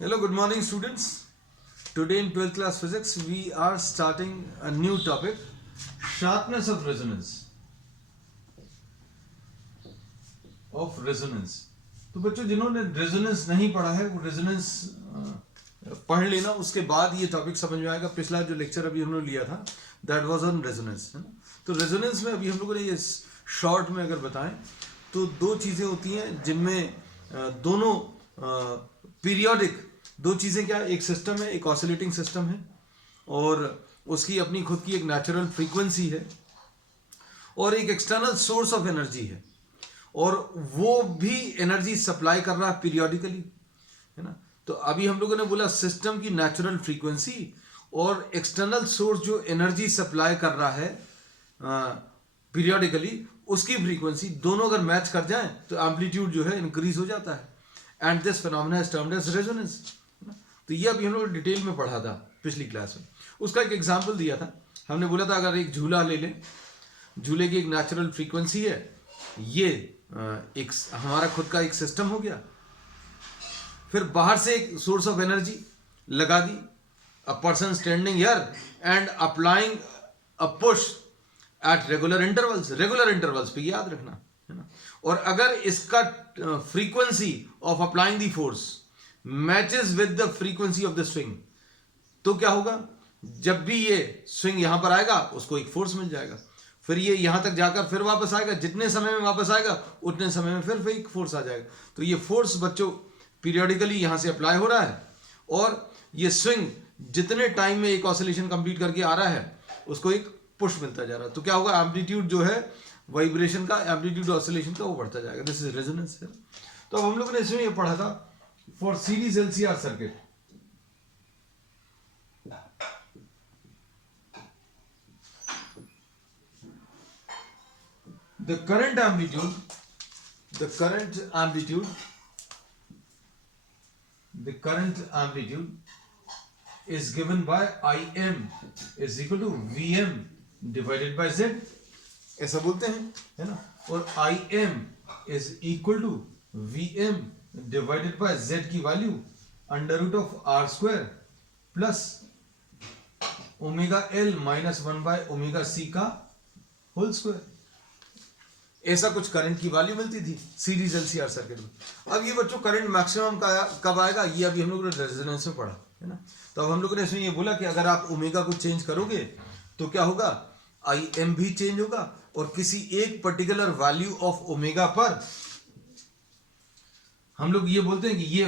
Hello, good morning, students. Today in 12th class physics, we are starting a new topic, sharpness of resonance. तो बच्चों जिन्होंने resonance नहीं पढ़ा है वो रेजोनेंस पढ़ लेना, उसके बाद ये टॉपिक समझ में आएगा। पिछला जो लेक्चर अभी हमने लिया था दैट वाज ऑन रेजोनेंस, है ना। तो रेजोनेंस में अभी हम लोगों ने ये शॉर्ट में अगर बताएं तो दो चीज़ें होती हैं जिनमें दोनों पीरियोडिक दो चीज़ें, क्या एक सिस्टम है, एक ऑसिलेटिंग सिस्टम है और उसकी अपनी खुद की एक नेचुरल फ्रीक्वेंसी है और एक एक्सटर्नल सोर्स ऑफ एनर्जी है और वो भी एनर्जी सप्लाई कर रहा है पीरियोडिकली, है ना। तो अभी हम लोगों ने बोला सिस्टम की नेचुरल फ्रीक्वेंसी और एक्सटर्नल सोर्स जो एनर्जी सप्लाई कर रहा है पीरियोडिकली, उसकी फ्रीक्वेंसी दोनों अगर मैच कर जाएं तो एम्पलीट्यूड जो है इंक्रीज हो जाता है and this phenomena is termed as resonance. तो ये अभी हम लोग डिटेल में पढ़ा था पिछली क्लास में। उसका एक एग्जाम्पल दिया था, हमने बोला था अगर एक झूला ले लें, झूले की एक नेचुरल फ्रीक्वेंसी है, ये एक हमारा खुद का एक सिस्टम हो गया, फिर बाहर से एक सोर्स ऑफ एनर्जी लगा दी, a person standing here and applying a push at regular intervals पे, याद रखना, है ना। और अगर इसका frequency of applying the force matches with the frequency of the swing, तो क्या होगा, जब भी ये स्विंग यहां पर आएगा उसको एक फोर्स मिल जाएगा, फिर ये यहां तक जाकर फिर वापस आएगा, जितने समय में वापस आएगा उतने समय में फिर एक फोर्स आ जाएगा। तो ये फोर्स बच्चों पीरियोडिकली यहां से अप्लाई हो रहा है और ये स्विंग जितने टाइम में एक ऑसिलेशन कंप्लीट करके आ रहा है उसको एक पुश मिलता जा रहा है। तो क्या होगा, एम्पलीट्यूड जो है वाइब्रेशन का, एम्पलीट्यूड ऑसिलेशन का वो बढ़ता जाएगा। दिस इज रेजोनेंस है। तो अब हम लोगों ने इसमें ये पढ़ा था for series LCR circuit, the current amplitude is given by Im is equal to Vm divided by Z, ऐसा बोलते हैं, है ना। और Im is equal to Vm divided by Z की value under root of R square plus omega L minus 1/ωc का whole square. ऐसा कुछ करंट की वैल्यू मिलती थी सीरीज एलसीआर सर्किट में। अब ये बच्चों करंट मैक्सिमम कब आएगा, ये अभी हम लोगों ने रेजोनेंस में पढ़ा, है ना। तो अब हम लोगों ने इसमें ये बोला कि अगर आप ओमेगा को चेंज करोगे तो क्या होगा, आई एम भी चेंज होगा और किसी एक पर्टिकुलर वैल्यू ऑफ ओमेगा पर हम लोग ये बोलते हैं कि ये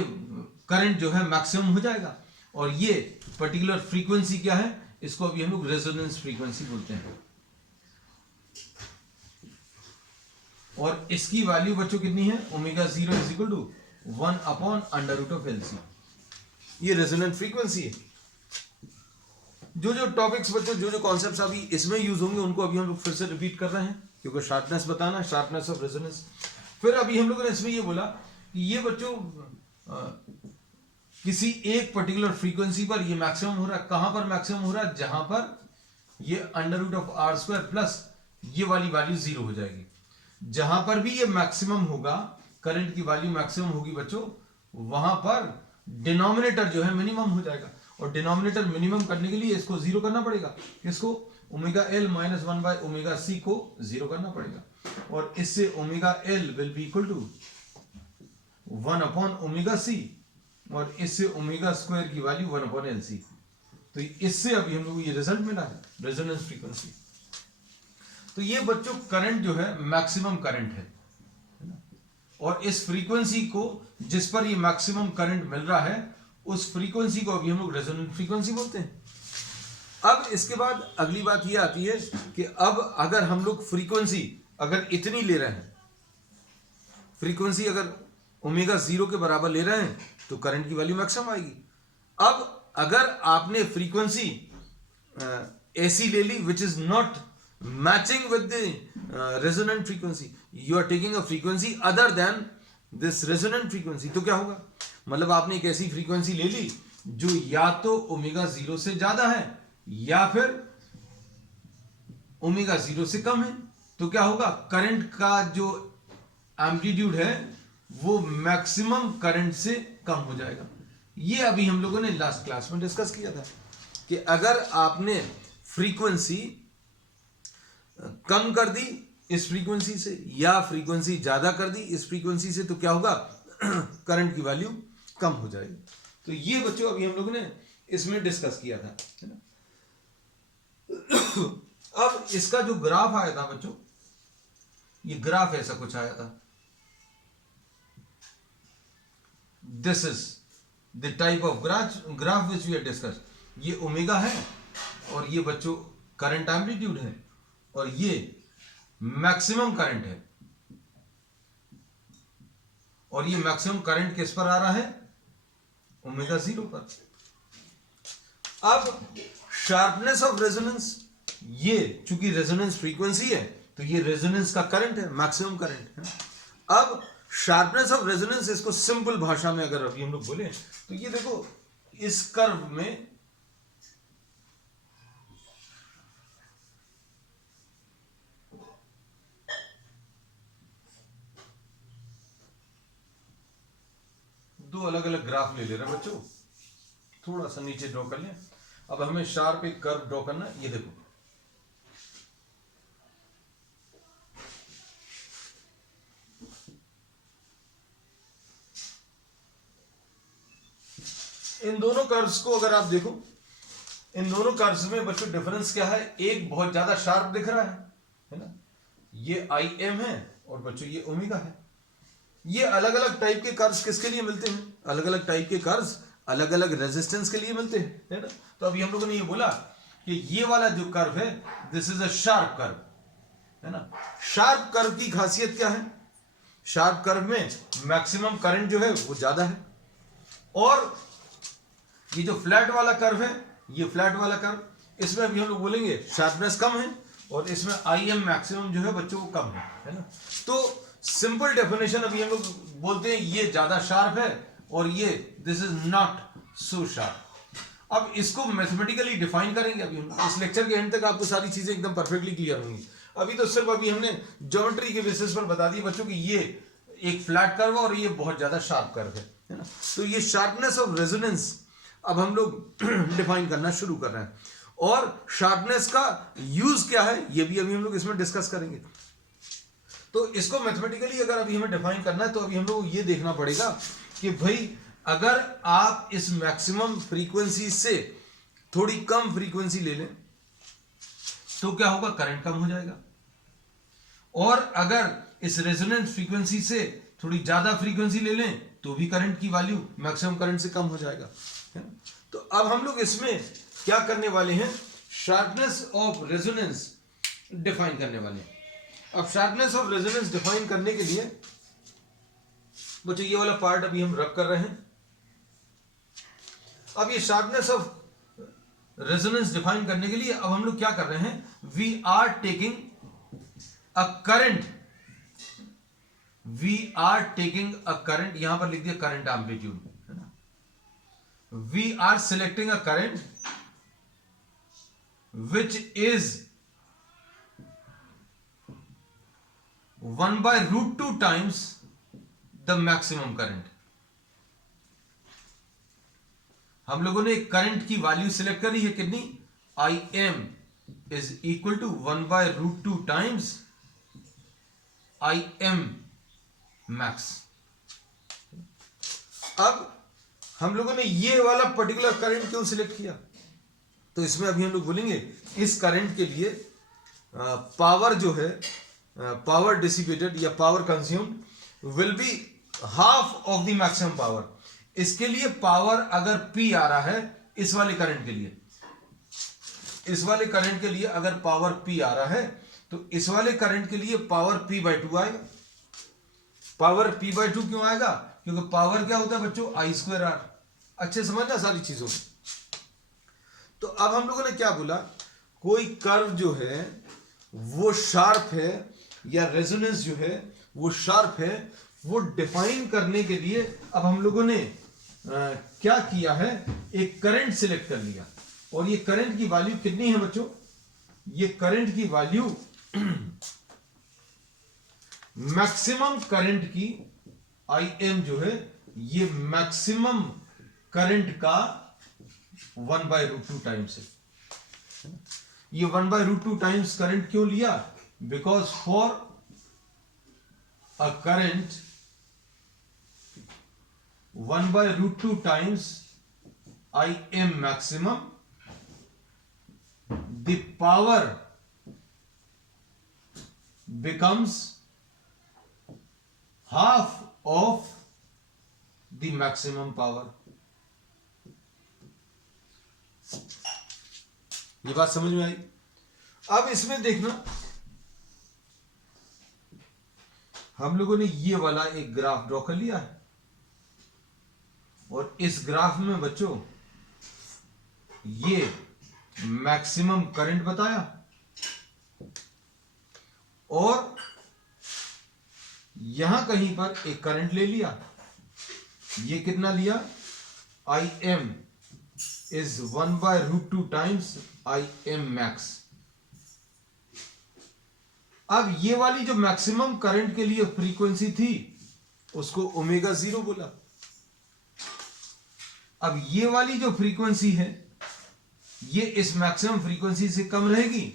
करंट जो है मैक्सिमम हो जाएगा और ये पर्टिकुलर फ्रीक्वेंसी क्या है, इसको अभी हम लोग रेजोनेंस फ्रीक्वेंसी बोलते हैं। और इसकी वैल्यू बच्चों कितनी है, omega 0 is equal to 1/√LC। ये रेजोनेंट फ्रीक्वेंसी है। जो टॉपिक्स बच्चों, जो कॉन्सेप्ट्स अभी इसमें यूज होंगे उनको अभी हम लोग फिर से रिपीट कर रहे हैं क्योंकि शार्पनेस बताना, शार्पनेस ऑफ रेजोनेंस। फिर अभी हम लोगों ने इसमें ये बोला कि ये बच्चों किसी एक पर्टिकुलर फ्रीक्वेंसी पर ये मैक्सिमम हो रहा है। कहां पर मैक्सिमम हो रहा है, जहां पर ये under root of r² plus ये वाली वैल्यू 0 हो जाएगी। जहां पर भी ये मैक्सिमम होगा, करंट की वैल्यू मैक्सिमम होगी बच्चों, वहां पर डिनोमिनेटर जो है मिनिमम हो जाएगा और डिनोमिनेटर मिनिमम करने के लिए इसको 0 करना पड़ेगा। किसको, ओमेगा एल माइनस 1/ωc को 0 करना पड़ेगा और इससे omega L will be equal to 1/ωc और इससे ओमेगा स्क्वायर की वैल्यू 1/LC। तो इससे अभी हम लोग ये रिजल्ट मिला है, रेजोनेंस फ्रीक्वेंसी। तो ये बच्चों करंट जो है मैक्सिमम करंट है ना, और इस फ्रीक्वेंसी को जिस पर ये मैक्सिमम करंट मिल रहा है उस फ्रीक्वेंसी को अभी हम लोग रेजोनेंट फ्रीक्वेंसी बोलते हैं। अब इसके बाद अगली बात ये आती है कि अब अगर हम लोग फ्रीक्वेंसी अगर इतनी ले रहे हैं, फ्रीक्वेंसी अगर ओमेगा 0 के बराबर ले रहे हैं तो करंट की वैल्यू मैक्सिमम आएगी। अब अगर आपने फ्रीक्वेंसी ऐसी ले ली which is not matching with the resonant frequency, you are taking a frequency other than this resonant frequency, तो क्या होगा, मतलब आपने एक ऐसी फ्रीक्वेंसी ले ली जो या तो ओमेगा 0 से ज्यादा है या फिर ओमेगा 0 से कम है। तो क्या होगा, करंट का जो एम्पलीट्यूड है वो मैक्सिमम करंट से कम हो जाएगा। ये अभी हम लोगों ने लास्ट क्लास में डिस्कस किया था कि अगर आपने फ्रीक्वेंसी कम कर दी इस फ्रीक्वेंसी से या फ्रीक्वेंसी ज्यादा कर दी इस फ्रीक्वेंसी से, तो क्या होगा, करंट की वैल्यू कम हो जाएगी। तो ये बच्चों अभी हम लोगों ने इसमें डिस्कस किया था, है ना। अब इसका जो ग्राफ आया था बच्चों, ये ग्राफ ऐसा कुछ आया था। This is the type of graph which we have discuss. ये ओमेगा है और ये बच्चों करंट एम्पलीट्यूड है और ये मैक्सिमम करंट है और ये मैक्सिमम करंट किस पर आ रहा है, ओमेगा 0 पर। अब शार्पनेस ऑफ रेजोनेंस, ये चूंकि रेजोनेंस फ्रीक्वेंसी है तो ये रेजोनेंस का करंट है, मैक्सिमम करंट है। अब शार्पनेस ऑफ रेजोनेंस, इसको सिंपल भाषा में अगर अभी हम लोग बोले तो ये देखो, इस कर्व में दो अलग अलग ग्राफ ले ले रहे हैं बच्चों, थोड़ा सा नीचे ड्रॉ कर लें। अब हमें शार्प एक कर्व ड्रॉ करना है। ये देखो, इन दोनों कर्व्स को अगर आप देखो, इन दोनों कर्व्स में बच्चों डिफरेंस क्या है, एक बहुत ज्यादा शार्प दिख रहा है ना, ये IM है और बच्चों ये ओमेगा है। ये अलग अलग टाइप के कर्व्स किसके लिए मिलते हैं, अलग अलग टाइप के कर्व्स अलग अलग रेजिस्टेंस के लिए मिलते हैं, है ना। तो अभी हम लोगों ने ये बोला कि ये वाला जो कर्व है, this is a sharp curve, है ना। शार्प कर्व की खासियत क्या है, शार्प कर्व में मैक्सिमम करंट जो है वो ज्यादा है और ये जो फ्लैट वाला कर्व है, ये फ्लैट वाला कर्व, इसमें अभी हम लोग बोलेंगे शार्पनेस कम है और इसमें IM मैक्सिमम जो है बच्चों को कम है ना। तो सिंपल डेफिनेशन अभी हम लोग बोलते हैं ये ज्यादा शार्प है और ये this is not so sharp. अब इसको मैथमेटिकली डिफाइन करेंगे अभी हम इस लेक्चर के एंड तक, आपको सारी चीजें एकदम परफेक्टली क्लियर होंगी। अभी तो सिर्फ अभी हमने ज्योमेट्री के बेसिस पर बता दिया बच्चों कि ये एक फ्लैट कर्व और ये बहुत ज्यादा शार्प कर्व है ना। तो ये शार्पनेस ऑफ रेजोनेंस अब हम लोग डिफाइन करना शुरू कर रहे हैं और शार्पनेस का यूज क्या है ये भी अभी हम लोग इसमें डिस्कस करेंगे। तो इसको मैथमेटिकली अगर अभी हमें डिफाइन करना है तो अभी हम लोग ये देखना पड़ेगा कि भाई अगर आप इस मैक्सिमम फ्रीक्वेंसी से थोड़ी कम फ्रीक्वेंसी ले लें तो क्या होगा, करंट कम हो जाएगा, और अगर इस रेजोनेंस फ्रीक्वेंसी से थोड़ी ज्यादा फ्रीक्वेंसी ले लें तो भी करंट की वैल्यू मैक्सिमम करंट से कम हो जाएगा, है ना। तो अब हम लोग इसमें क्या करने वाले हैं, शार्पनेस ऑफ रेजोनेंस डिफाइन करने वाले हैं। अब शार्पनेस ऑफ रेजोनेंस डिफाइन करने के लिए बच्चों ये वाला पार्ट अभी हम रब कर रहे हैं। अब ये शार्पनेस ऑफ रेजोनेंस डिफाइन करने के लिए अब हम लोग क्या कर रहे हैं, we are taking a current, we are taking a current, यहां पर लिख दिया करंट एम्पलीट्यूड, है ना। We are selecting a current which is 1/√2 times the maximum current. हम लोगों ने करंट की वैल्यू सिलेक्ट करी है कितनी, IM is equal to 1/√2 times IM max. अब हम लोगों ने ये वाला पर्टिकुलर करंट क्यों सिलेक्ट किया, तो इसमें अभी हम लोग बोलेंगे इस करंट के लिए पावर जो है, पावर डिसिपेटेड या power consumed will be half of the maximum power. इसके लिए पावर अगर P आ रहा है, इस वाले करंट के लिए, इस वाले करंट के लिए अगर पावर P आ रहा है तो इस वाले करंट के लिए पावर P/2 आएगा। पावर P/2 क्यों आएगा, क्योंकि पावर क्या होता है बच्चों, I²R। अच्छे समझना सारी चीजों में। तो अब हम लोगों ने क्या बोला, कोई कर्व जो है वो शार्प है या रेजोनेंस जो है वो शार्प है, वो डिफाइन करने के लिए अब हम लोगों ने क्या किया है, एक करंट सिलेक्ट कर लिया और ये करंट की वैल्यू कितनी है बच्चों, ये करंट की वैल्यू मैक्सिमम करंट की IM जो है ये मैक्सिमम करंट का 1/√2 टाइम्स है। ये 1/√2 टाइम्स करंट क्यों लिया? Because for a current 1/√2 times Im maximum, the power becomes half of the maximum power। ये बात समझ में आई? अब इसमें देखना, हम लोगों ने ये वाला एक ग्राफ ड्रॉ कर लिया है और इस ग्राफ में बच्चों ये मैक्सिमम करंट बताया और यहां कहीं पर एक करंट ले लिया। ये कितना लिया? Im is 1/√2 times Im max। अब ये वाली जो मैक्सिमम करंट के लिए फ्रीक्वेंसी थी उसको ओमेगा 0 बोला। अब ये वाली जो फ्रीक्वेंसी है ये इस मैक्सिमम फ्रीक्वेंसी से कम रहेगी,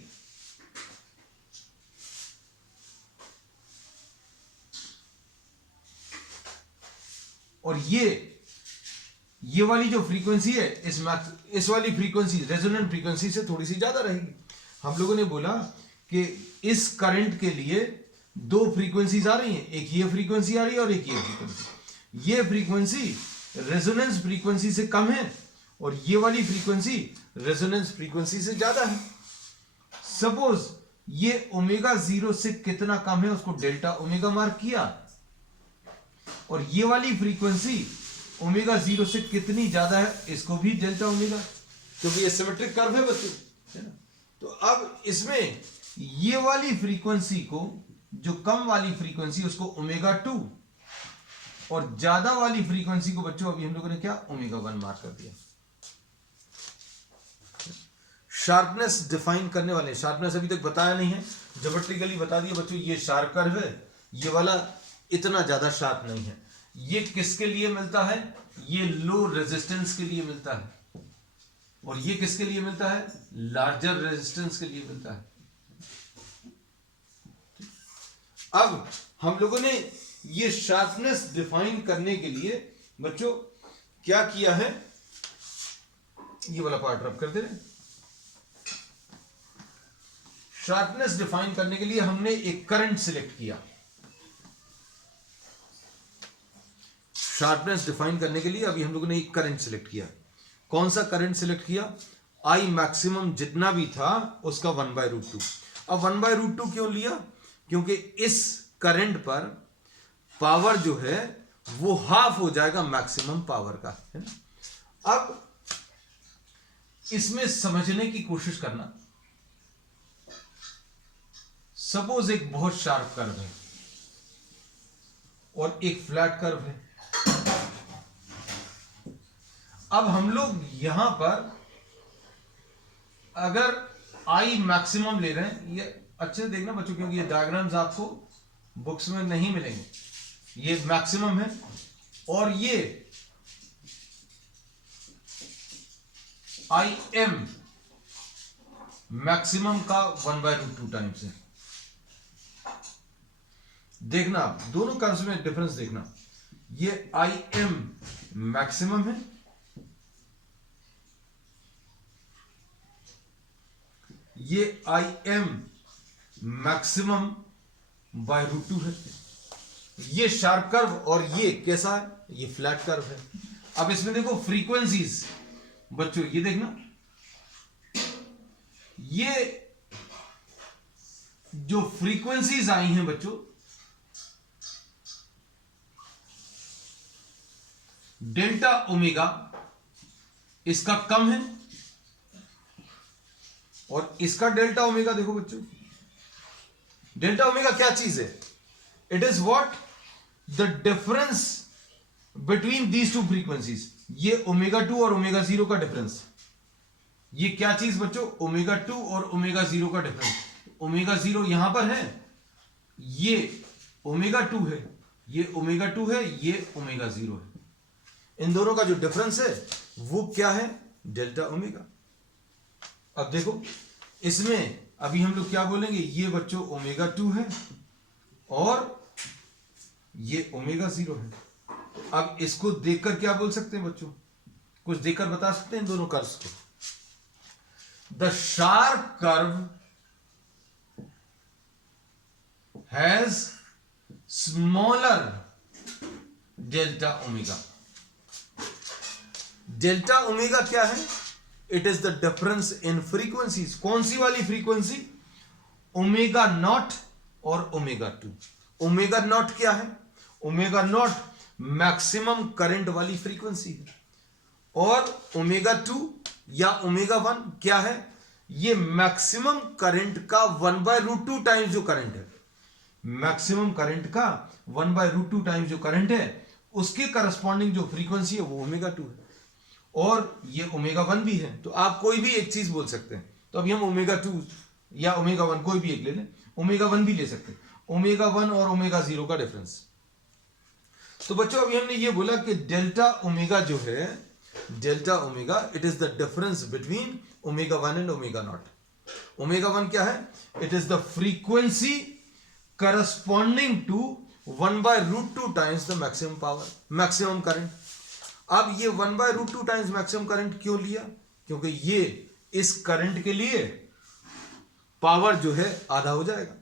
और ये वाली जो फ्रीक्वेंसी है इस वाली फ्रीक्वेंसी रेजोनेंट फ्रीक्वेंसी से थोड़ी सी ज्यादा रहेगी। हम लोगों ने बोला कि इस करंट के लिए दो फ्रीक्वेंसीज आ रही हैं, एक ये फ्रीक्वेंसी आ रही है और एक ये फ्रीक्वेंसी। ये फ्रीक्वेंसी रेजोनेंस फ्रीक्वेंसी से कम है और ये वाली फ्रीक्वेंसी रेजोनेंस फ्रीक्वेंसी से ज्यादा है। सपोज ये ओमेगा 0 से कितना कम है उसको डेल्टा ओमेगा मार्क किया, और ये वाली फ्रीक्वेंसी ओमेगा 0 से कितनी ज्यादा है इसको भी डेल्टा ओमेगा, क्योंकि ये सिमेट्रिक कर्व है बच्चों, है ना। तो अब इसमें ये वाली फ्रीक्वेंसी को, जो कम वाली फ्रीक्वेंसी उसको ओमेगा 2 और ज्यादा वाली फ्रीक्वेंसी को बच्चों अभी हम लोगों ने क्या ओमेगा 1 मार्क कर दिया। शार्पनेस डिफाइन करने वाले, शार्पनेस अभी तक बताया नहीं है, ज्योमेट्रिकली बता दिया बच्चों। ये शार्प कर्व है, ये वाला इतना ज्यादा शार्प नहीं है। ये किसके लिए मिलता है? ये लो रेजिस्टेंस के लिए मिलता है, और ये किसके लिए मिलता है? लार्जर रेजिस्टेंस के लिए मिलता है। अब हम लोगों ने ये शार्पनेस डिफाइन करने के लिए बच्चों क्या किया है, ये वाला पार्ट रब कर दे रहे। शार्पनेस डिफाइन करने के लिए हमने एक करंट सिलेक्ट किया। शार्पनेस डिफाइन करने के लिए अभी हम लोगों ने एक करंट सिलेक्ट किया। कौन सा करंट सिलेक्ट किया? आई मैक्सिमम जितना भी था उसका 1/√2। अब 1/√2 क्यों लिया? क्योंकि इस करंट पर पावर जो है वो हाफ हो जाएगा मैक्सिमम पावर का, है ना। अब इसमें समझने की कोशिश करना। सपोज एक बहुत शार्प कर्व है और एक फ्लैट कर्व है। अब हम लोग यहां पर अगर आई मैक्सिमम ले रहे हैं, ये अच्छे से देखना बच्चों क्योंकि ये डायग्राम्स आपको बुक्स में नहीं मिलेंगे। ये मैक्सिमम है और ये आई एम मैक्सिमम का 1/√2 टाइम्स है। देखना दोनों कर्व्स में डिफरेंस देखना। ये आई एम मैक्सिमम है, ये आई एम मैक्सिमम /√2 है। ये शार्प कर्व और ये कैसा है? ये फ्लैट कर्व है। अब इसमें देखो फ्रीक्वेंसीज बच्चों, ये देखना, ये जो फ्रीक्वेंसीज आई हैं बच्चों, डेल्टा ओमेगा इसका कम है और इसका डेल्टा ओमेगा देखो बच्चों। डेल्टा ओमेगा क्या चीज है? It is what the difference between these two frequencies. ये ओमेगा 2 और ओमेगा 0 का डिफरेंस। ये क्या चीज बच्चों? ओमेगा 2 और ओमेगा 0 का डिफरेंस। ओमेगा 0 यहां पर है, ये ओमेगा 2 है, ये ओमेगा 2 है, ये ओमेगा 0 है। इन दोनों का जो डिफरेंस है वो क्या है, डेल्टा ओमेगा। अब देखो इसमें अभी हम लोग क्या बोलेंगे, ये बच्चों ओमेगा 2 है और ये ओमेगा 0 है। अब इसको देखकर क्या बोल सकते हैं बच्चों, कुछ देखकर बता सकते हैं इन दोनों कर्व्स को। The sharp curve has smaller delta omega. Delta omega क्या है, it is the difference in frequencies. कौन सी वाली फ्रीक्वेंसी, ओमेगा नॉट और ओमेगा 2। ओमेगा नॉट क्या है, ओमेगा नॉट मैक्सिमम करंट वाली फ्रीक्वेंसी है और ओमेगा 2 या ओमेगा 1 क्या है, ये मैक्सिमम करंट का 1/√2 टाइम्स जो करंट है, मैक्सिमम करंट का 1/√2 टाइम्स जो करंट है उसके करस्पॉन्डिंग जो फ्रीक्वेंसी है वो ओमेगा 2 है और ये ओमेगा 1 भी है। तो आप कोई भी एक चीज बोल सकते हैं। तो अभी हम ओमेगा 2 या ओमेगा 1 कोई भी एक ले लें, ओमेगा 1 भी ले सकते हैं। ओमेगा 1 और ओमेगा 0 का डिफरेंस। तो बच्चों अभी हमने ये बोला कि डेल्टा ओमेगा जो है, delta omega it is the difference between omega 1 and omega naught. Omega 1 क्या है, it is the frequency corresponding to 1/√2 times the maximum power, maximum current. अब ये 1/√2 टाइम्स मैक्सिमम करंट क्यों लिया, क्योंकि ये इस करंट के लिए पावर जो है आधा हो जाएगा।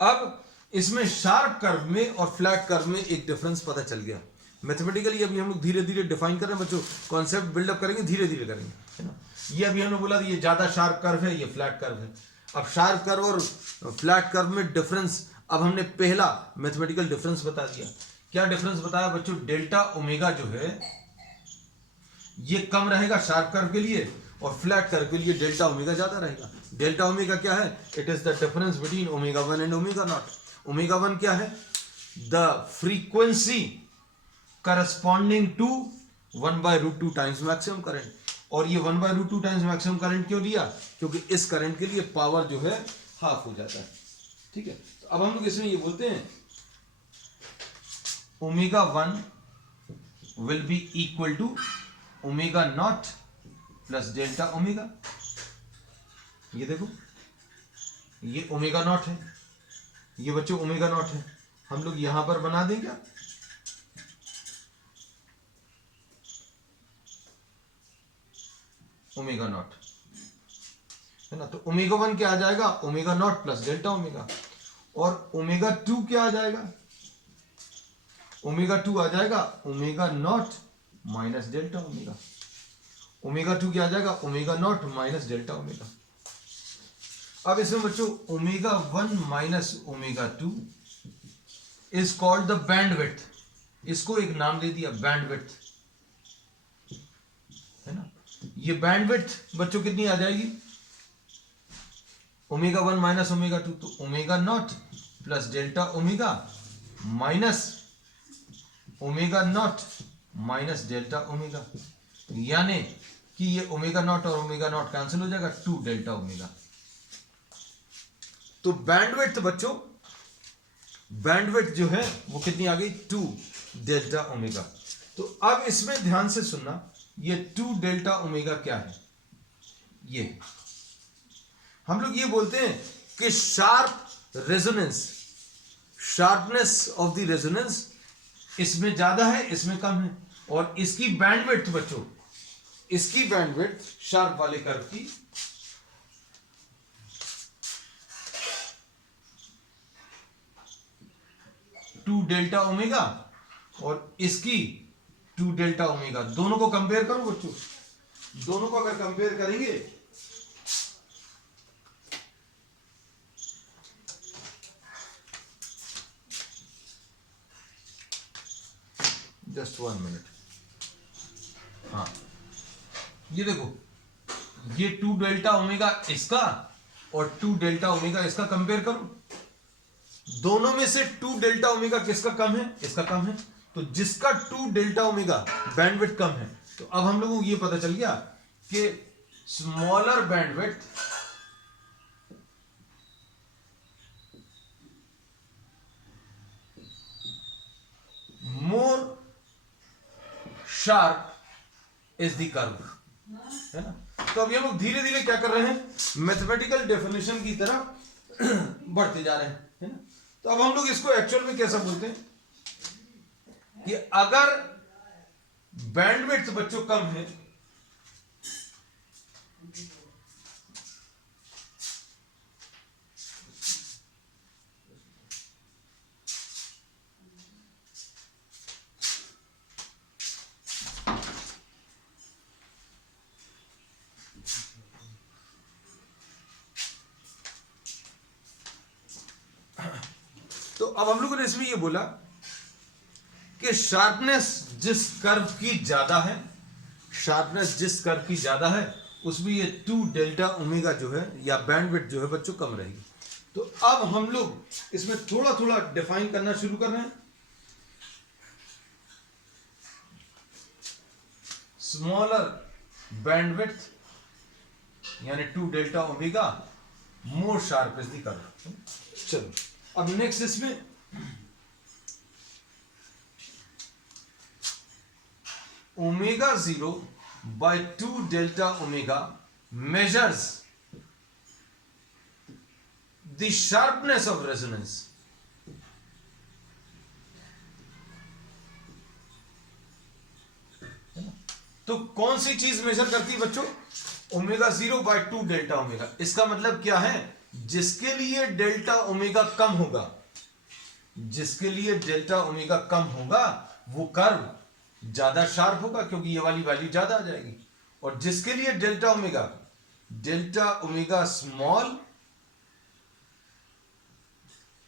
अब इसमें शार्प कर्व में और फ्लैट कर्व में एक डिफरेंस पता चल गया। मैथमेटिकली अभी हम लोग धीरे धीरे डिफाइन कर रहे हैं बच्चों, कॉन्सेप्ट बिल्डअप करेंगे, धीरे धीरे करेंगे, है ना। ये अभी हमने बोला ये ज्यादा शार्प कर्व है, ये फ्लैट कर्व है। अब शार्प कर्व और फ्लैट कर्व में डिफरेंस, अब हमने पहला मैथमेटिकल डिफरेंस बता दिया। क्या डिफरेंस बताया बच्चों, डेल्टा ओमेगा जो है ये कम रहेगा शार्प कर्व के लिए और फ्लैट कर्व के लिए डेल्टा ओमेगा ज्यादा रहेगा। डेल्टा ओमेगा क्या है, it is the difference between omega 1 and omega naught. Omega 1 क्या है, the frequency corresponding to 1/√2 times maximum current. और ये 1/√2 टाइम्स मैक्सिमम करंट क्यों लिया, क्योंकि इस करंट के लिए पावर जो है हाफ हो जाता है, ठीक है। तो अब हम लोग इसमें ये बोलते हैं omega 1 will be equal to omega naught plus delta omega. ये देखो ये ओमेगा नॉट है, ये बच्चों ओमेगा नॉट है, हम लोग यहां पर बना दें क्या, ओमेगा नॉट, है ना। तो ओमेगा 1 क्या आ जाएगा, omega naught plus delta omega. और ओमेगा 2 क्या आ जाएगा, ओमेगा 2 आ जाएगा omega nought minus delta omega. Omega 2 क्या आ जाएगा, omega nought minus delta omega. अब इसमें बच्चों omega 1 minus omega 2 is called the bandwidth. इसको एक नाम दे दिया बैंडविड्थ, है ना। ये बैंडविड्थ बच्चों कितनी आ जाएगी, ओमेगा 1 माइनस ओमेगा 2, तो omega naught plus delta omega minus omega nought minus delta omega, यानी कि ये ओमेगा नॉट और ओमेगा नॉट कैंसिल हो जाएगा, 2 डेल्टा ओमेगा। तो बैंडविड्थ बच्चों, बैंडविड्थ जो है वो कितनी आ गई, 2 डेल्टा ओमेगा। तो अब इसमें ध्यान से सुनना, ये 2 डेल्टा ओमेगा क्या है, ये हम लोग ये बोलते हैं कि sharp resonance, sharpness of the resonance इसमें ज्यादा है इसमें कम है। और इसकी बैंडविड्थ बच्चों, इसकी बैंडविड्थ शार्प वाले कर्व की 2 डेल्टा ओमेगा और इसकी 2 डेल्टा ओमेगा। दोनों को कंपेयर करो बच्चों, दोनों को अगर कंपेयर करेंगे जस्ट 1 मिनट, हाँ ये देखो ये 2 डेल्टा ओमेगा इसका और 2 डेल्टा ओमेगा इसका कंपेयर करो। दोनों में से 2 डेल्टा ओमेगा किसका कम है, इसका कम है। तो जिसका 2 डेल्टा ओमेगा बैंडविड्थ कम है, तो अब हम लोगों को ये पता चल गया कि smaller bandwidth more sharp is the curve, है ना। तो अभी हम लोग धीरे धीरे क्या कर रहे हैं, मैथमेटिकल डेफिनेशन की तरफ बढ़ते जा रहे हैं, है ना। तो अब हम लोग इसको एक्चुअल में कैसा बोलते हैं कि अगर बैंडविड्थ बच्चों कम है, तो अब हम लोगों ने इसमें ये बोला कि शार्पनेस जिस कर्व की ज्यादा है, शार्पनेस जिस कर्व की ज्यादा है उसमें ये 2 डेल्टा ओमेगा जो है या बैंडविड्थ जो है बच्चों कम रहेगी। तो अब हम लोग इसमें थोड़ा थोड़ा डिफाइन करना शुरू कर रहे हैं। स्मॉलर बैंडविड्थ यानी 2 delta omega, more sharp is the curve. चलो अब नेक्स्ट इसमें omega 0 by 2 delta omega measures the sharpness of resonance. तो कौन सी चीज मेजर करती है बच्चों, ओमेगा 0 by 2 डेल्टा ओमेगा। इसका मतलब क्या है, जिसके लिए डेल्टा ओमेगा कम होगा, जिसके लिए डेल्टा ओमेगा कम होगा वो कर्व ज्यादा शार्प होगा क्योंकि ये वाली वैल्यू ज्यादा आ जाएगी। और जिसके लिए delta omega small,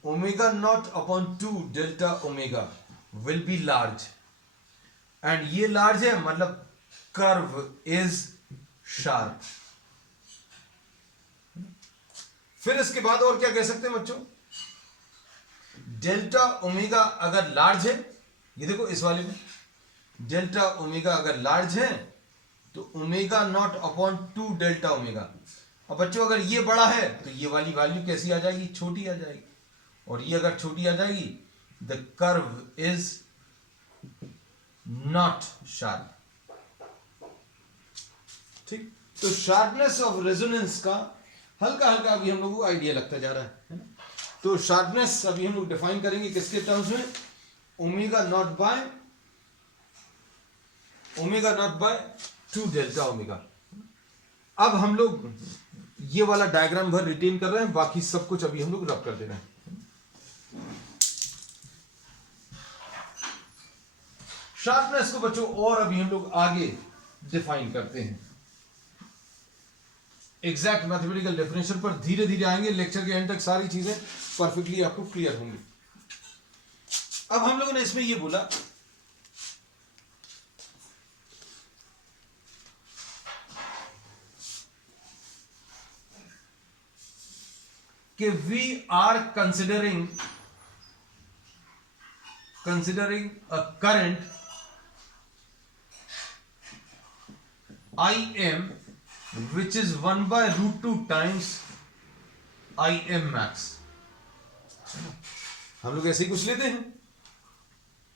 omega naught upon 2 delta omega will be large, and ये लार्ज है मतलब कर्व इज शार्प। फिर इसके बाद और क्या कह सकते हैं बच्चों, डेल्टा ओमेगा अगर लार्ज है, ये देखो इस वाले में डेल्टा ओमेगा अगर लार्ज है तो omega not upon 2 delta omega. अब बच्चों अगर ये बड़ा है तो ये वाली वैल्यू कैसी आ जाएगी, छोटी आ जाएगी, और ये अगर छोटी आ जाएगी the curve is not sharp. ठीक, तो शार्पनेस ऑफ रेजोनेंस का हल्का हल्का अभी हम लोगों को आइडिया लगता जा रहा है ना। तो शार्पनेस अभी हम लोग डिफाइन करेंगे किसके टर्म्स में, omega not by 2 delta omega. अब हम लोग ये वाला डायग्राम भर रिटेन कर रहे हैं, बाकी सब कुछ अभी हम लोग रब कर दे रहे हैं। शार्पनेस को बच्चों और अभी हम लोग आगे डिफाइन करते हैं, एग्जैक्ट मैथमेटिकल डेफिनेशन पर धीरे धीरे आएंगे। लेक्चर के एंड तक सारी चीजें परफेक्टली आपको क्लियर होंगी। अब हम लोगों ने इसमें यह बोला कि we are considering a current IM which is 1 by root 2 times IM max। हम लोग ऐसे ही कुछ लेते हैं।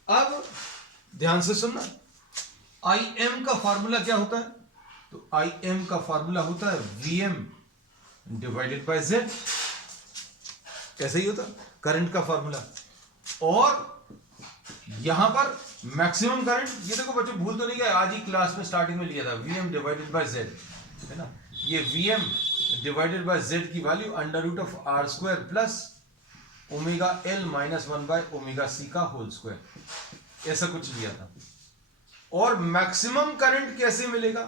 अब ध्यान से सुनना, IM का फार्मूला क्या होता है, तो IM का फार्मूला होता है VM डिवाइडेड बाय Z। कैसे ही होता करंट का फार्मूला। और यहां पर मैक्सिमम करंट, ये देखो बच्चों भूल तो नहीं गए, आज ही क्लास में स्टार्टिंग में लिया था, VM डिवाइडेड बाय Z, है ना। ये VM डिवाइडेड बाय Z की value under root of R square plus omega L minus 1 by omega C का होल स्क्वायर, ऐसा कुछ लिया था। और मैक्सिमम करंट कैसे मिलेगा,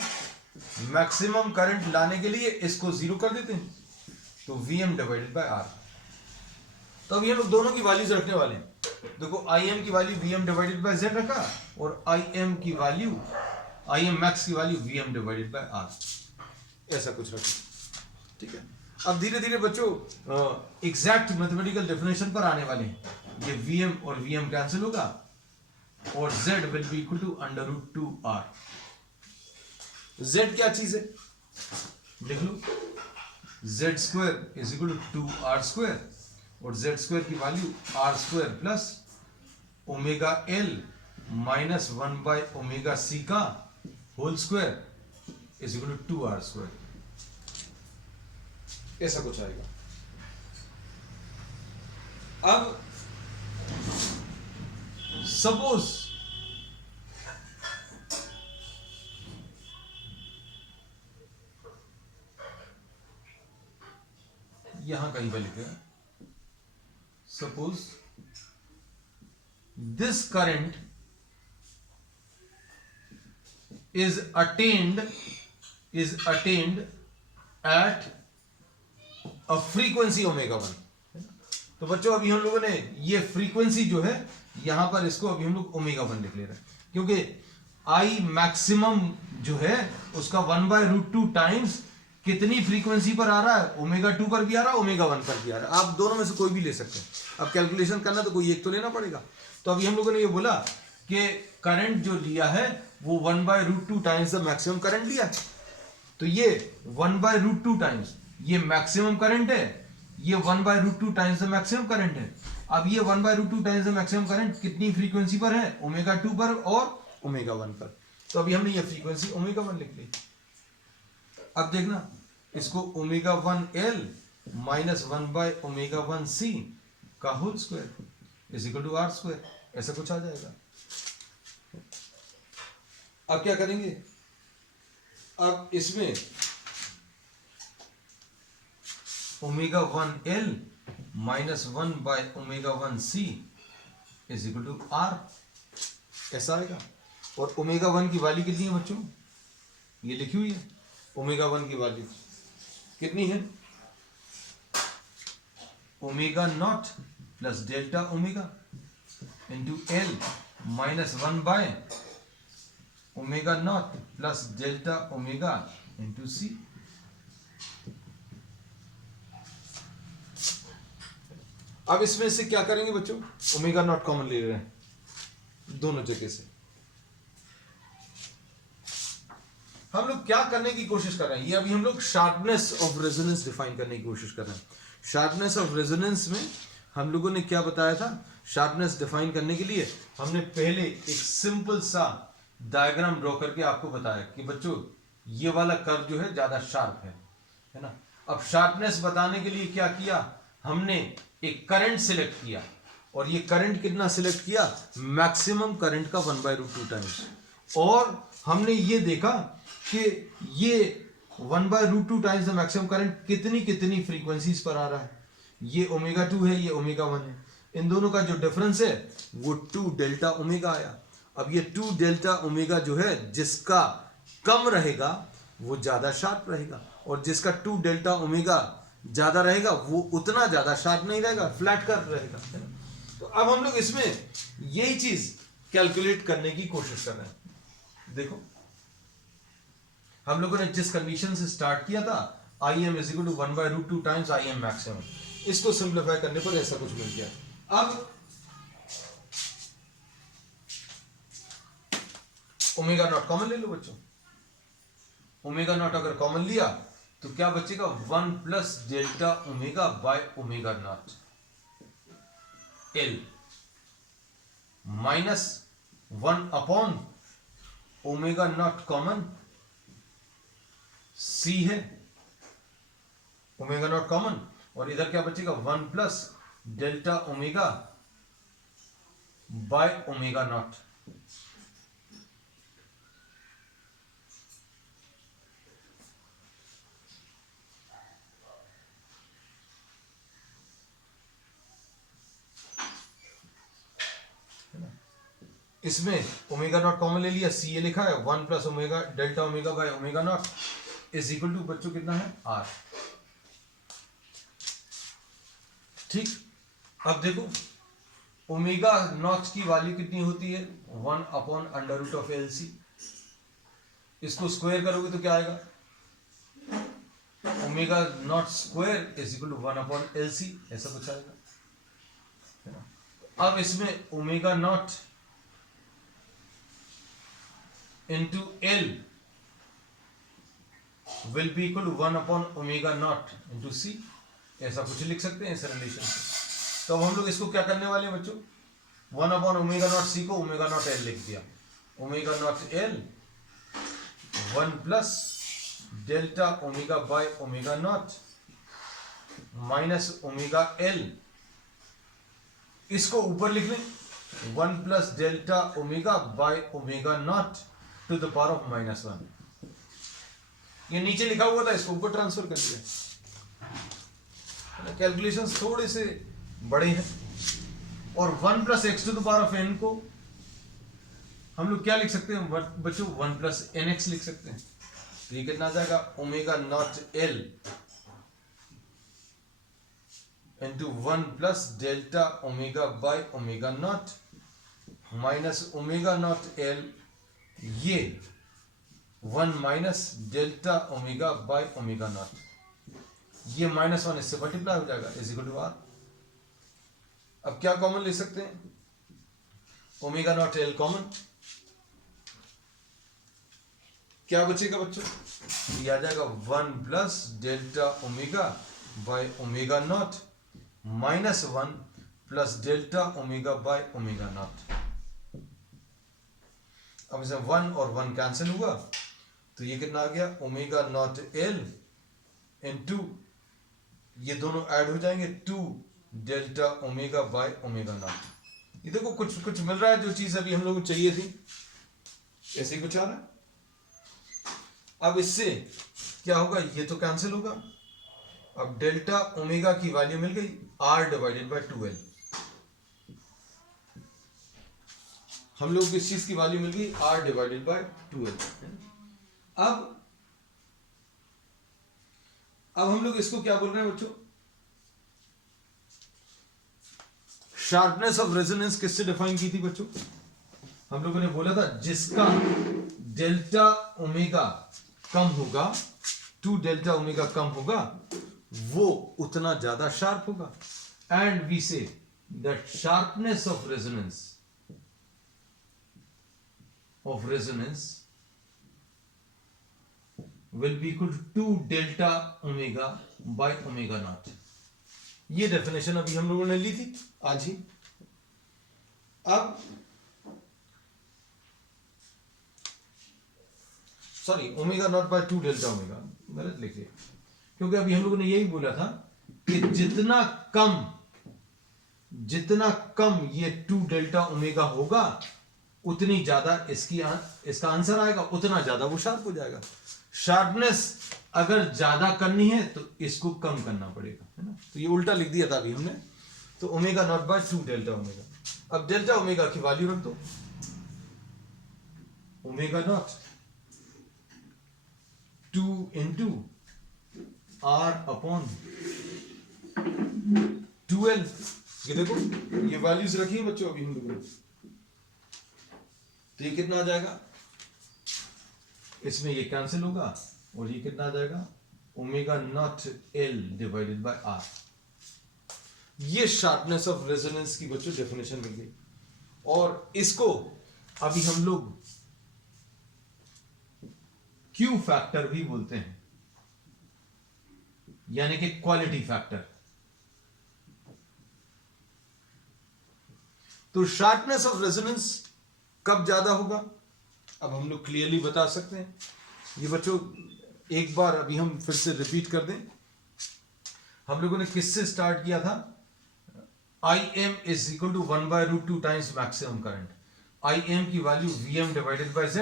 मैक्सिमम करंट लाने के लिए इसको जीरो कर देते हैं, तो VM डिवाइडेड बाय R। तो अब ये लोग दोनों की वैल्यूज रखने वाले हैं। देखो IM की value VM divided by Z रखा, और IM की वैल्यू IM मैक्स की value VM divided by R, ऐसा कुछ रखा। ठीक है, अब धीरे धीरे बच्चों एग्जैक्ट मैथमेटिकल डेफिनेशन पर आने वाले हैं। ये VM और VM कैंसिल होगा और Z will be equal to under root 2R। Z क्या चीज है, लिख लो, Z square is equal to 2R square, और Z स्क्वायर की value R square plus omega L minus 1/ω/c का whole square is equal to 2r², ऐसा कुछ आएगा। अब सपोज यहां कहीं पर लिखे, suppose this current is attained at a frequency ω1। तो बच्चों अभी हम लोगों ने ये फ्रीक्वेंसी जो है यहां पर इसको अभी हम लोग ω1 लिख ले रहे हैं, क्योंकि आई मैक्सिमम जो है उसका 1/√2 टाइम्स कितनी फ्रीक्वेंसी पर आ रहा है, ω2 पर भी आ रहा है, ω1 पर भी आ रहा है। आप दोनों में से कोई भी ले सकते हैं। अब कैलकुलेशन करना तो कोई एक तो लेना पड़ेगा। तो अभी हम लोगों ने ये बोला कि करंट जो लिया है वो 1/√2 टाइम्स द मैक्सिमम करंट लिया है। तो ये 1/√2 टाइम्स ये मैक्सिमम करंट है, ये 1/√2 टाइम्स द मैक्सिमम करंट है। अब ये 1/√2 टाइम्स द मैक्सिमम करंट कितनी फ्रीक्वेंसी पर है, ω2 पर और ω1 पर। तो अभी हमने ये फ्रीक्वेंसी ω1 लिख ली। अब देखना इसको ω1L माइनस 1/ω1C का whole square is equal to r², ऐसा कुछ आ जाएगा। अब क्या करेंगे, अब इसमें ω1L minus 1/ω1C is equal to r, ऐसा आएगा। और ω1 की वैल्यू कितनी है बच्चों, ये लिखी हुई है। ω1 की वैल्यू कितनी है, ω0 plus delta omega into L minus 1/ω0 plus delta omega into C। अब इसमें से क्या करेंगे बच्चों, ω0 कॉमन ले रहे हैं दोनों जगह से। हम लोग क्या करने की कोशिश कर रहे हैं, ये अभी हम लोग शार्पनेस ऑफ रेजोनेंस डिफाइन करने की कोशिश कर रहे हैं। शार्पनेस ऑफ रेजोनेंस में हम लोगों ने क्या बताया था, शार्पनेस डिफाइन करने के लिए हमने पहले एक सिंपल सा डायग्राम ड्रॉ करके आपको बताया कि बच्चों ये वाला कर्व जो है ज्यादा शार्प है ना। अब शार्पनेस बताने के लिए क्या किया, हमने एक करंट सिलेक्ट किया, और ये करंट कितना सिलेक्ट किया, मैक्सिमम करंट का 1/√2 टाइम्स। और हमने ये देखा कि ये 1/√2 टाइम्स द मैक्सिमम करंट कितनी कितनी फ्रीक्वेंसीज पर आ रहा है। ये ω2 है, ये ω1 है, इन दोनों का जो डिफरेंस है वो 2 डेल्टा ओमेगा आया। अब ये 2 डेल्टा ओमेगा जो है जिसका कम रहेगा वो ज्यादा शार्प रहेगा, और जिसका 2 डेल्टा ओमेगा ज्यादा रहेगा वो उतना ज्यादा शार्प नहीं रहेगा, फ्लैट कर रहेगा, है ना। तो अब हम लोग इसमें यही चीज कैलकुलेट करने की कोशिश कर रहे हैं। देखो हम लोगों ने जिस कंडीशन से स्टार्ट किया था, Im is equal to 1/√2 times Im maximum, इसको सिंप्लीफाई करने पर ऐसा कुछ मिल गया। अब ω0 कॉमन ले लो बच्चों। ω0 अगर कॉमन लिया तो क्या बचेगा, 1 plus delta omega by ω0 L minus 1 upon ω0 common C है, ω0 कॉमन, और इधर क्या बचेगा, 1 प्लस डेल्टा ओमेगा बाय ω0। इसमें ω0 कॉमन ले लिया, C ये लिखा है, 1 plus omega delta omega by ω0 is equal to बच्चों कितना है, R। ठीक, अब देखो ω0 की वैल्यू कितनी होती है, 1 अपॉन √LC। इसको स्क्वायर करोगे तो क्या आएगा, ω0 square is equal to 1 upon LC, ऐसा कुछ आएगा, है ना। अब इसमें ω0 into L will be equal to 1 upon ω0 into C, ऐसा कुछ लिख सकते हैं इस रिलेशन से। तो अब हम लोग इसको क्या करने वाले हैं बच्चों, 1 अपॉन ओमेगा नॉट सी को ओमेगा नॉट एल लिख दिया, omega nought L 1 plus delta omega by omega nought minus omega L, इसको ऊपर लिख लें 1 plus delta omega by omega nought to the power of -1। ये नीचे लिखा हुआ था, इसको ऊपर ट्रांसफर कर दिया। कैलकुलेशंस थोड़े से बड़े हैं। और 1 plus X to the power of N को हम लोग क्या लिख सकते हैं बच्चों, 1 प्लस एन एक्स लिख सकते हैं। तो ये कितना आ जाएगा, omega nought L into 1 plus delta omega by omega nought minus omega nought L, ये 1 minus delta omega by omega nought, ये -1 इससे मल्टीप्लाई हो जाएगा इज इक्वल टू आर। अब क्या कॉमन ले सकते हैं, ओमेगा नॉट एल कॉमन, क्या बचेगा बच्चों, ये आ जाएगा 1 plus delta omega by omega not -1 plus delta omega by omega not. अब इसमें 1 और 1 कैंसिल हुआ तो ये कितना आ गया, ओमेगा नॉट एल इनटू ये दोनों ऐड हो जाएंगे 2 delta omega by omega nought. ये देखो कुछ कुछ मिल रहा है, जो चीज अभी हम लोगों को चाहिए थी, ऐसे ही कुछ आ रहा है। अब इससे क्या होगा, ये तो कैंसिल होगा। अब डेल्टा ओमेगा की वैल्यू मिल गई r डिवाइडेड बाय 2l, हम लोग किस चीज की वैल्यू मिल गई, r डिवाइडेड बाय 2l। अब हम लोग इसको क्या बोल रहे हैं बच्चों, शार्पनेस ऑफ रेजोनेंस किससे डिफाइन की थी बच्चों, हम लोगों ने बोला था जिसका डेल्टा ओमेगा कम होगा, 2 डेल्टा ओमेगा कम होगा, वो उतना ज्यादा शार्प होगा। And we say that sharpness of resonance will be equal to 2 delta omega by omega nought. ये डेफिनेशन अभी हम लोगों ने ली थी आज ही। अब sorry, omega not by 2 delta omega गलत लिखे, क्योंकि अभी हम लोगों ने यही बोला था कि जितना कम ये 2 डेल्टा ओमेगा होगा उतनी ज्यादा इसका आंसर आएगा, उतना ज्यादा वो शार्प हो जाएगा। शार्पनेस अगर ज्यादा करनी है तो इसको कम करना पड़ेगा, है ना। तो ये उल्टा लिख दिया था अभी हमने। तो omega not by 2 delta omega. अब डेल्टा ओमेगा की वैल्यू रख दो, omega nought 2 into r upon 2l। ये देखो ये वैल्यूज रखी है बच्चों अभी हम लोगों ने, तो ये कितना आ जाएगा, इसमें ये कैंसिल होगा और ये कितना आ जाएगा, omega nought L divided by R. ये शार्पनेस ऑफ रेजोनेंस की बच्चों डेफिनेशन मिल गई। और इसको अभी हम लोग क्यू फैक्टर भी बोलते हैं, यानी कि क्वालिटी फैक्टर। तो शार्पनेस ऑफ रेजोनेंस कब ज्यादा होगा, अब हम लोग क्लियरली बता सकते हैं। ये बच्चों एक बार अभी हम फिर से रिपीट कर दें, हम लोगों ने किससे स्टार्ट किया था, Im is equal to 1/√2 times maximum current. Im की value Vm divided by Z,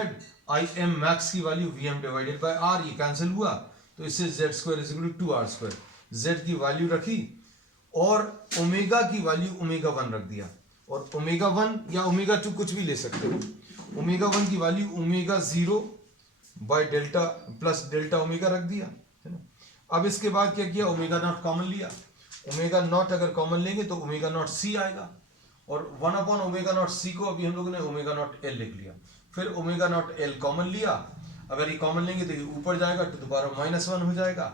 Im max की value Vm divided by R। ये कैंसिल हुआ तो इससे Z² is equal to 2R²। Z की वैल्यू रखी और ओमेगा की वैल्यू ओमेगा 1 रख दिया, और ओमेगा 1 या ओमेगा 2 कुछ भी ले सकते हो। ओमेगा 1 की value omega 0 by delta plus delta omega रख दिया, है ना। अब इसके बाद क्या किया, ओमेगा नॉट कॉमन लिया। ओमेगा नॉट अगर कॉमन लेंगे तो ओमेगा नॉट सी आएगा, और 1 अपॉन ओमेगा नॉट सी को अभी हम लोगों ने ओमेगा नॉट एल लिख लिया। फिर ओमेगा नॉट एल कॉमन लिया, अगर ये कॉमन लेंगे तो ये ऊपर जाएगा तो दोबारा -1 हो जाएगा,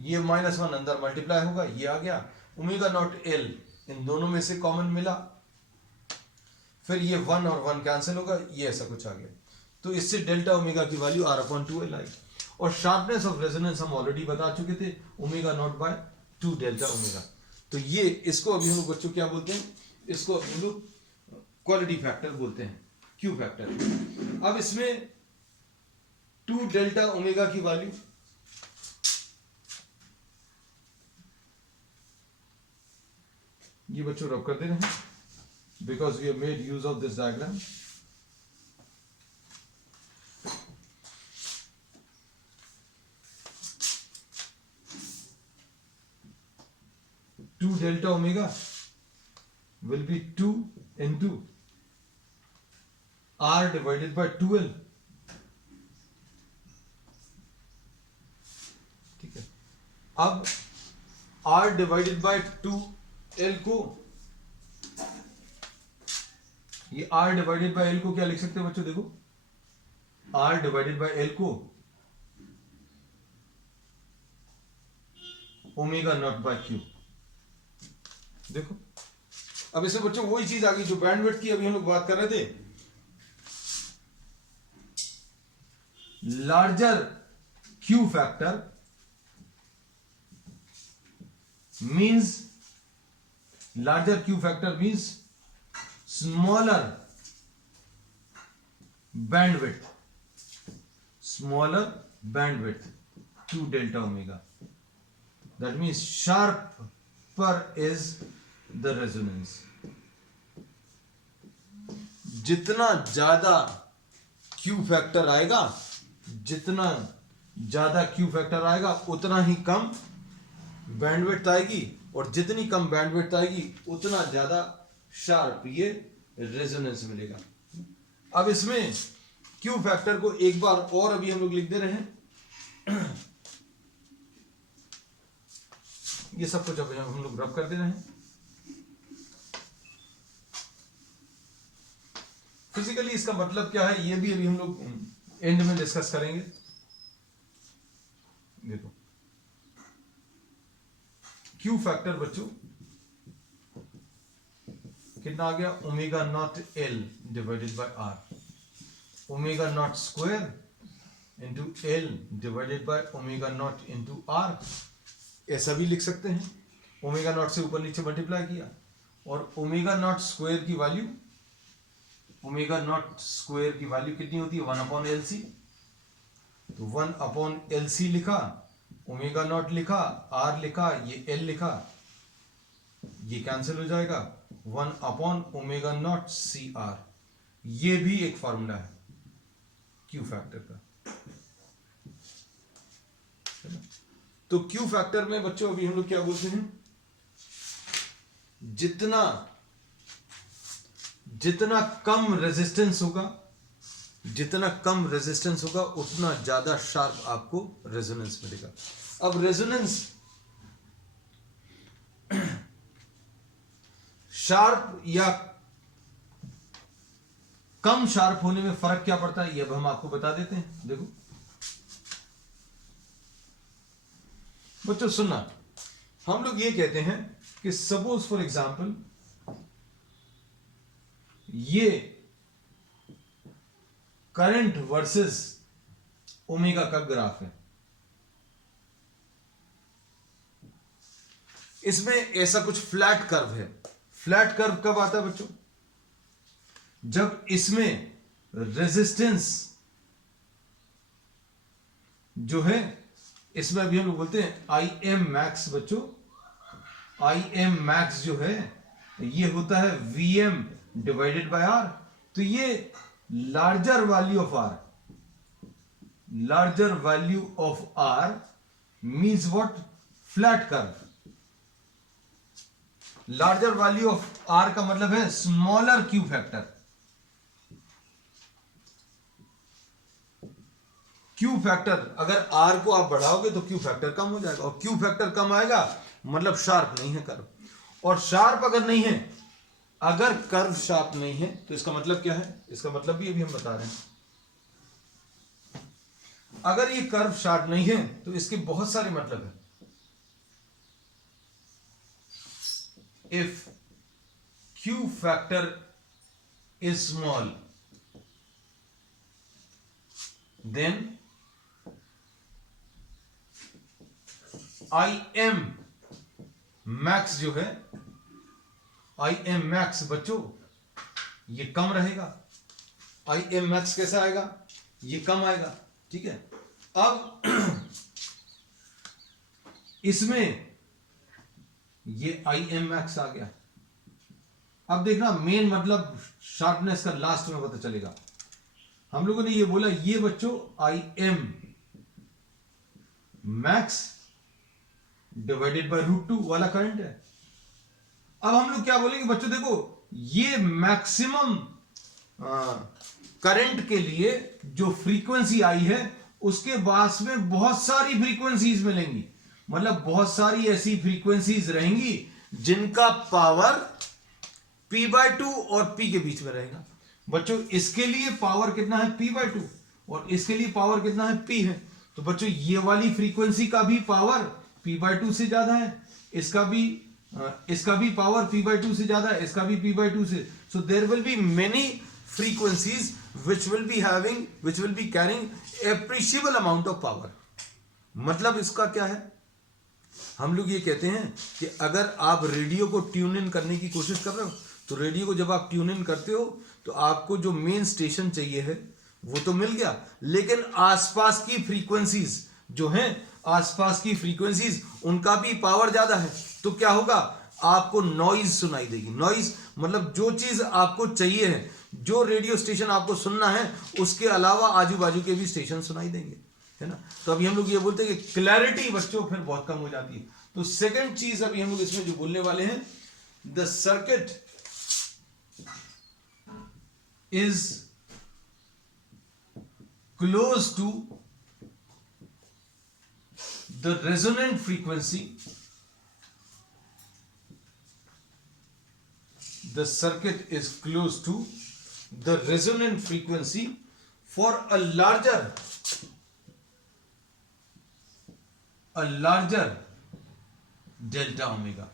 ये -1 अंदर मल्टीप्लाई होगा, ये आ गया ओमेगा नॉट एल, इन दोनों में से कॉमन मिला, फिर ये 1 और 1 कैंसिल होगा, ये ऐसा कुछ आ गया। तो इससे डेल्टा ओमेगा की वैल्यू r/2l आई। और शार्पनेस ऑफ रेजोनेंस हम ऑलरेडी बता चुके थे, omega not by 2 delta omega. तो ये इसको अभी हम लोग बच्चों क्या बोलते हैं, इसको हम लोग क्वालिटी फैक्टर बोलते हैं, क्यू फैक्टर। अब इसमें 2 डेल्टा ओमेगा की वैल्यू, ये बच्चों रब कर दे रहे हैं because we have made use of this diagram. Two delta omega will be 2 into r divided by 2l, ठीक है। अब r डिवाइडेड बाय 2l को, ये r डिवाइडेड बाय l को क्या लिख सकते हैं बच्चों, देखो r डिवाइडेड बाय l को ओमेगा नॉट बाय क्यू। देखो अब इसमें बच्चों वही चीज आ गई जो बैंडविड्थ की अभी हम लोग बात कर रहे थे। Larger Q factor means, larger Q factor means smaller bandwidth, smaller bandwidth 2 delta omega, that means sharper is the resonance. जितना ज्यादा क्यू फैक्टर आएगा, जितना ज्यादा क्यू फैक्टर आएगा उतना ही कम बैंडविड्थ आएगी, और जितनी कम बैंडविड्थ आएगी उतना ज्यादा शार्प ये रेजोनेंस मिलेगा। अब इसमें क्यू फैक्टर को एक बार और अभी हम लोग लिख दे रहे हैं, ये सब कुछ अब हम लोग रब कर दे रहे हैं। फिजिकली इसका मतलब क्या है ये भी अभी हम लोग एंड में डिस्कस करेंगे। देखो क्यू फैक्टर बच्चों कितना आ गया, omega nought L divided by R, omega nought square into L divided by omega nought into R, ऐसा भी लिख सकते हैं। ओमेगा नॉट से ऊपर नीचे मल्टीप्लाई किया, और ओमेगा नॉट स्क्वायर की वैल्यू, ओमेगा नॉट स्क्वायर की वैल्यू कितनी होती है 1/LC, तो 1/LC लिखा, ओमेगा नॉट लिखा, आर लिखा, ये एल लिखा, ये कैंसिल हो जाएगा, 1/ओमेगा नॉट सी आर। ये भी एक फॉर्मूला है क्यू फैक्टर का। तो क्यू फैक्टर में बच्चों अभी हम लोग क्या बोलते हैं, जितना कम रेजिस्टेंस होगा, जितना कम रेजिस्टेंस होगा उतना ज्यादा शार्प आपको रेजोनेंस मिलेगा। अब रेजोनेंस शार्प या कम शार्प होने में फर्क क्या पड़ता है ये अब हम आपको बता देते हैं। देखो बच्चों सुनना, हम लोग ये कहते हैं कि सपोज फॉर एग्जांपल ये करंट वर्सेस ओमेगा का ग्राफ है, इसमें ऐसा कुछ फ्लैट कर्व है। फ्लैट कर्व कब आता है बच्चों, जब इसमें रेजिस्टेंस जो है, इसमें अभी हम लोग बोलते हैं आई एम मैक्स बच्चों, आई एम मैक्स जो है ये होता है V M divided by R. तो ये larger value of R, larger value of R means what, flat curve. Larger value of R का मतलब है smaller Q factor. Q factor अगर आर को आप बढ़ाओगे तो क्यू फैक्टर कम हो जाएगा, और क्यू फैक्टर कम आएगा मतलब शार्प नहीं है कर्व। और शार्प अगर नहीं है, अगर कर्व शार्प नहीं है तो इसका मतलब क्या है, इसका मतलब भी अभी हम बता रहे हैं। अगर ये कर्व शार्प नहीं है तो इसके बहुत सारे मतलब है। If Q factor is small then I M max जो है, आई एम मैक्स बच्चों ये कम रहेगा, आई एम मैक्स कैसा आएगा, ये कम आएगा, ठीक है। अब इसमें ये आई एम मैक्स आ गया। अब देखना मेन मतलब शार्पनेस का लास्ट में पता चलेगा। हम लोगों ने ये बोला ये बच्चों आई एम मैक्स डिवाइडेड बाय √2 वाला करंट है। अब हम लोग क्या बोलेंगे बच्चों, देखो ये मैक्सिमम करंट के लिए जो फ्रीक्वेंसी आई है उसके पास में बहुत सारी फ्रीक्वेंसीज मिलेंगी, मतलब बहुत सारी ऐसी फ्रीक्वेंसीज रहेंगी जिनका पावर p/2 और p के बीच में रहेगा। बच्चों इसके लिए पावर कितना है p/2 और इसके लिए पावर कितना है p है, तो बच्चों ये वाली फ्रीक्वेंसी का भी पावर p/2 से ज्यादा है, इसका भी पावर p/2 से ज्यादा है, इसका भी p/2 से। So there will be many frequencies which will be carrying appreciable amount of power। मतलब इसका क्या है, हम लोग ये कहते हैं कि अगर आप रेडियो को ट्यून इन करने की कोशिश कर रहे हो तो रेडियो को जब आप ट्यून इन करते हो तो आपको जो मेन स्टेशन चाहिए है वो तो मिल गया, लेकिन आसपास की फ्रीक्वेंसीज जो हैं, आसपास की फ्रीक्वेंसीज उनका भी पावर ज्यादा है, तो क्या होगा, आपको नॉइज सुनाई देगी। नॉइज मतलब जो चीज आपको चाहिए है, जो रेडियो स्टेशन आपको सुनना है उसके अलावा आजू बाजू के भी स्टेशन सुनाई देंगे, है ना। तो अभी हम लोग ये बोलते हैं कि क्लैरिटी बच्चों फिर बहुत कम हो जाती है। तो सेकंड चीज अभी हम लोग इसमें जो बोलने वाले हैं, the circuit is close to the resonant frequency, the circuit is close to the resonant frequency for a larger delta omega।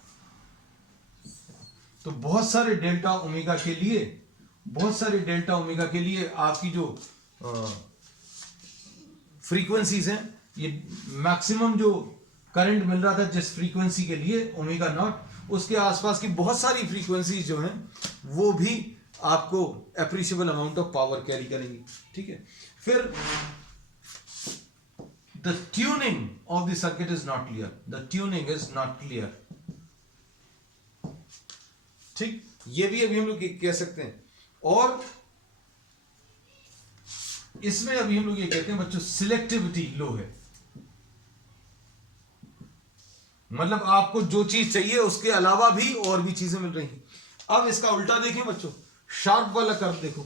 तो बहुत सारे डेल्टा ओमेगा के लिए आपकी जो फ्रीक्वेंसीज हैं, ये मैक्सिमम जो करंट मिल रहा था जिस फ्रीक्वेंसी के लिए ओमेगा नॉट, उसके आसपास की बहुत सारी फ्रीक्वेंसीज जो हैं वो भी आपको appreciable amount of power carry करेंगी, ठीक है। फिर the tuning of the circuit is not clear, the tuning is not clear, ठीक, ये भी अभी हम लोग कह सकते हैं। और इसमें अभी हम लोग ये कहते हैं बच्चों सिलेक्टिविटी लो है, मतलब आपको जो चीज चाहिए उसके अलावा भी और भी चीजें मिल रही हैं। अब इसका उल्टा देखें बच्चों, शार्प वाला कर्व देखो,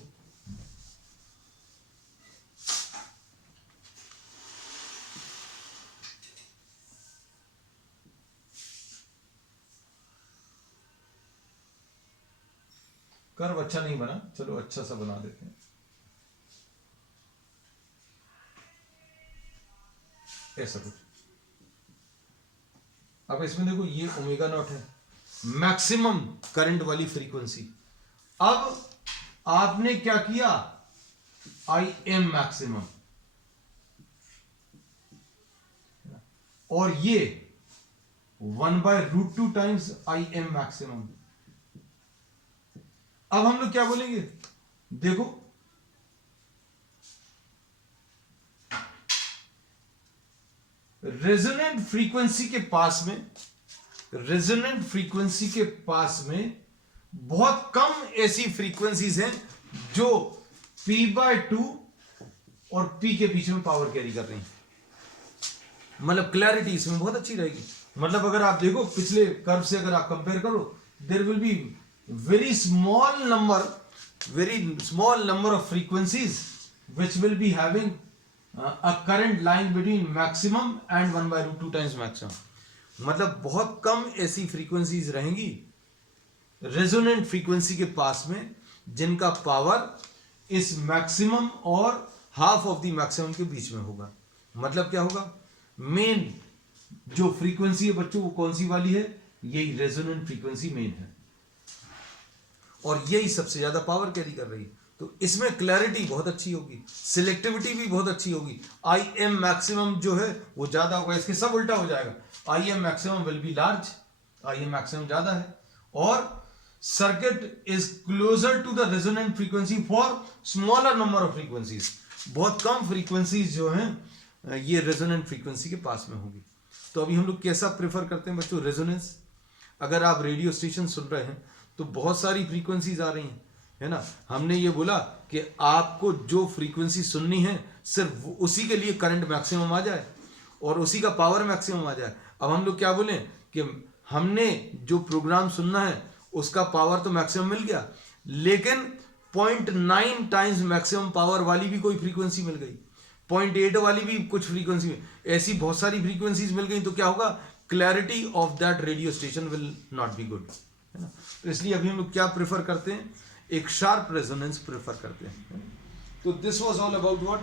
कर्व अच्छा नहीं बना, चलो अच्छा सा बना देते हैं, ऐसा कुछ। अब इसमें देखो ये ओमेगा नॉट है, मैक्सिमम करंट वाली फ्रीक्वेंसी। अब आपने क्या किया, आई एम मैक्सिमम, और ये 1/√2 टाइम्स आई एम मैक्सिमम। अब हम लोग क्या बोलेंगे, देखो रेजोनेंट फ्रीक्वेंसी के पास में बहुत कम ऐसी फ्रीक्वेंसीज हैं जो p/2 और p के बीच में पावर कैरी कर रही हैं, मतलब क्लैरिटी इसमें बहुत अच्छी रहेगी। मतलब अगर आप देखो पिछले कर्व से अगर आप कंपेयर करो, there will be very small number of frequencies which will be having a current lying between maximum and 1/√2 times maximum। मतलब बहुत कम ऐसी फ्रीक्वेंसीज रहेंगी रेजोनेंट फ्रीक्वेंसी के पास में जिनका पावर इस मैक्सिमम और हाफ ऑफ द मैक्सिमम के बीच में होगा। मतलब क्या होगा, मेन जो फ्रीक्वेंसी है बच्चों वो कौन सी वाली है, यही रेजोनेंट फ्रीक्वेंसी मेन है और यही सबसे ज्यादा पावर कैरी कर रही है। तो इसमें क्लैरिटी बहुत अच्छी होगी, सिलेक्टिविटी भी बहुत अच्छी होगी, आई एम मैक्सिमम जो है वो ज्यादा होगा। इसके सब उल्टा हो जाएगा, I M maximum will be large, I M maximum ज्यादा है और circuit is closer to the resonant frequency for smaller number of frequencies, बहुत कम फ्रीक्वेंसीज जो हैं ये रेजोनेंट फ्रीक्वेंसी के पास में होगी। तो अभी हम लोग कैसा प्रेफर करते हैं बच्चों, रेजोनेंस। अगर आप रेडियो स्टेशन सुन रहे हैं तो बहुत सारी फ्रीक्वेंसीज आ रही हैं, है ना। हमने ये बोला कि आपको जो फ्रीक्वेंसी सुननी है सिर्फ उसी के लिए करंट मैक्सिमम आ जाए और उसी का पावर मैक्सिमम आ जाए। अब हम लोग क्या बोलें कि हमने जो प्रोग्राम सुनना है उसका पावर तो मैक्सिमम मिल गया, लेकिन 0.9 टाइम्स मैक्सिमम पावर वाली भी कोई फ्रीक्वेंसी मिल गई, 0.8 वाली भी कुछ फ्रीक्वेंसी में, ऐसी बहुत सारी फ्रीक्वेंसीज मिल गई, तो क्या होगा, clarity of that radio station will not be good, है ना। तो इसलिए अभी हम लोग क्या प्रेफर करते हैं, एक शार्प रेजोनेंस प्रेफर करते हैं। तो this was all about what,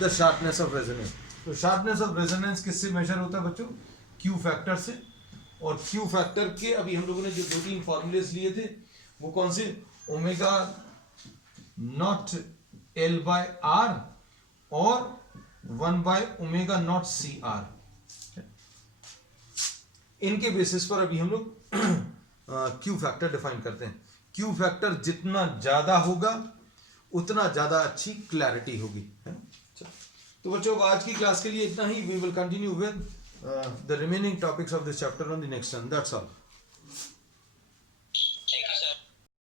the sharpness of resonance. तो शार्पनेस ऑफ रेजोनेंस किससे मेजर होता है बच्चों, क्यू फैक्टर से। और क्यू फैक्टर के अभी हम लोगों ने जो 2-3 फॉर्मूलेस लिए थे वो कौन से, omega nought L by R और 1 by omega nought C R. इनके बेसिस पर अभी हम लोग क्यू फैक्टर डिफाइन करते हैं। क्यू फैक्टर जितना ज्यादा होगा उतना ज्यादा अच्छी क्लैरिटी होगी, है। तो बच्चों आज की क्लास के लिए इतना ही। We will continue with the remaining topics of this chapter on the next one. That's all.